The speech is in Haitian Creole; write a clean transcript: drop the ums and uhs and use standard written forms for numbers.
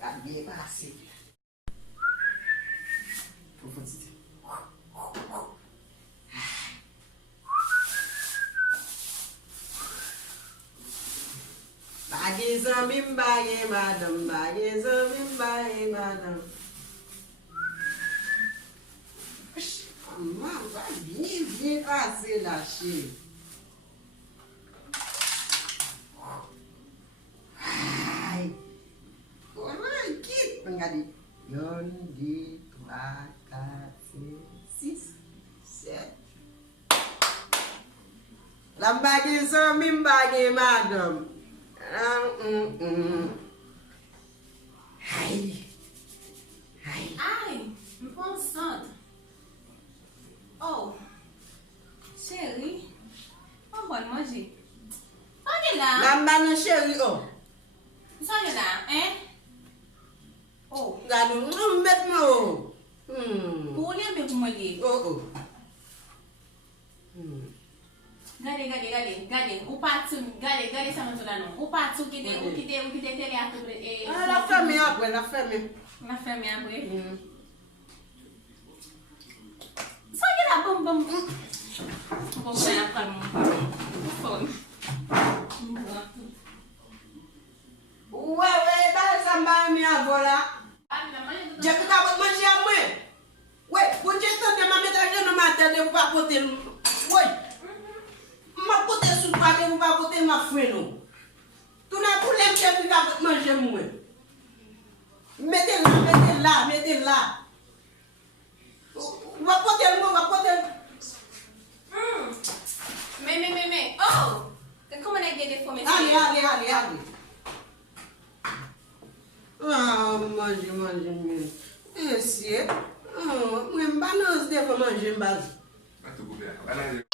Ah, bien passé. Bagay zamim bagay madam, bagay zamim bagay madam. Maman, va bien passer la chez. Ai, corre, quitte, regardez. 1, 2, 3, 4, 5, 6, 7. La bagay zamim bagay madam. Ai. Ai. Ai, me concentre. Oh, chérie, on va manger. Olha lá. La mano chérie, oh. Olha lá, hein? Oh, Gado, não mete meu. bolha mesmo como ali. Oh, oh. Gade. O pato, gade sama tu não. O pato que tem, o que tem telhado é. Ah, la femme après, la femme. Na femme après. Olha lá, bom. Vou ganhar para mim. Fome. Ouais, bah ça m'a mis à voilà. J'ai pu pas manger à moi. Ouais, pour dire que ma mettre dans ma tête de pas côté. Ouais. Ma côté sous pas de pas côté ma frère non. Tu n'as pour les que pas manger moi. Mettez là. Va côté. Mais. Oh! Como é que é de fome? Allez. Ah, manger. Esse. Moi, pas nous devons manger en base. Vai tu governo. Vai lá.